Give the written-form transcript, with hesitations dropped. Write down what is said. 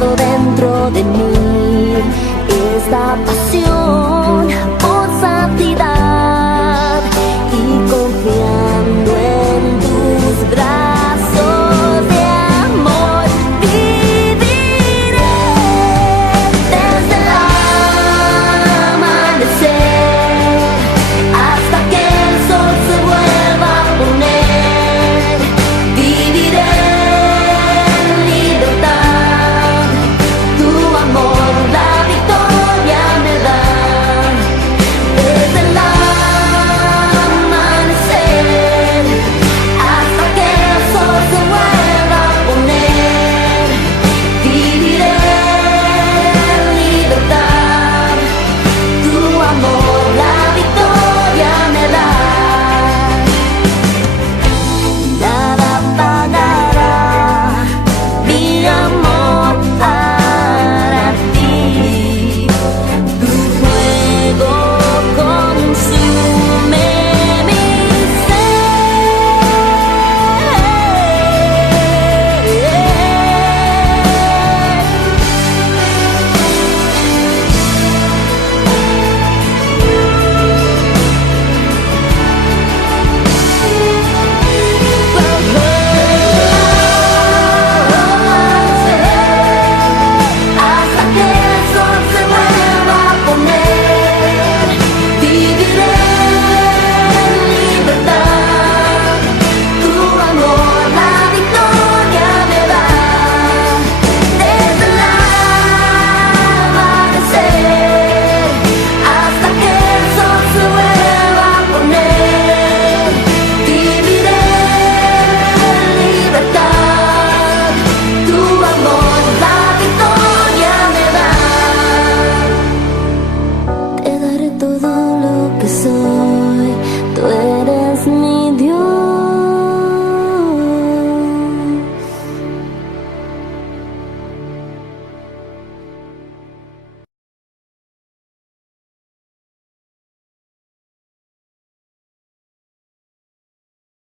guardado dentro de mí esta pasión por santidad y confiando en tus brazos de amor viviré desde el amanecer hasta que el sol se vuelva a poner. Viviré en libertad, tu amor la victoria me da. Desde el amanecer hasta que el sol se vuelva a poner. Viviré en libertad, tu amor la victoria me da. Nada apagará mi amor para ti. Tu fuego consume mi hasta que el sol se vuelva a poner. Viviré en libertad, tu amor la victoria me da. Desde el amanecer hasta que el sol se vuelva a poner. Viviré en libertad, tu amor la victoria me da. Te daré todo lo que soy.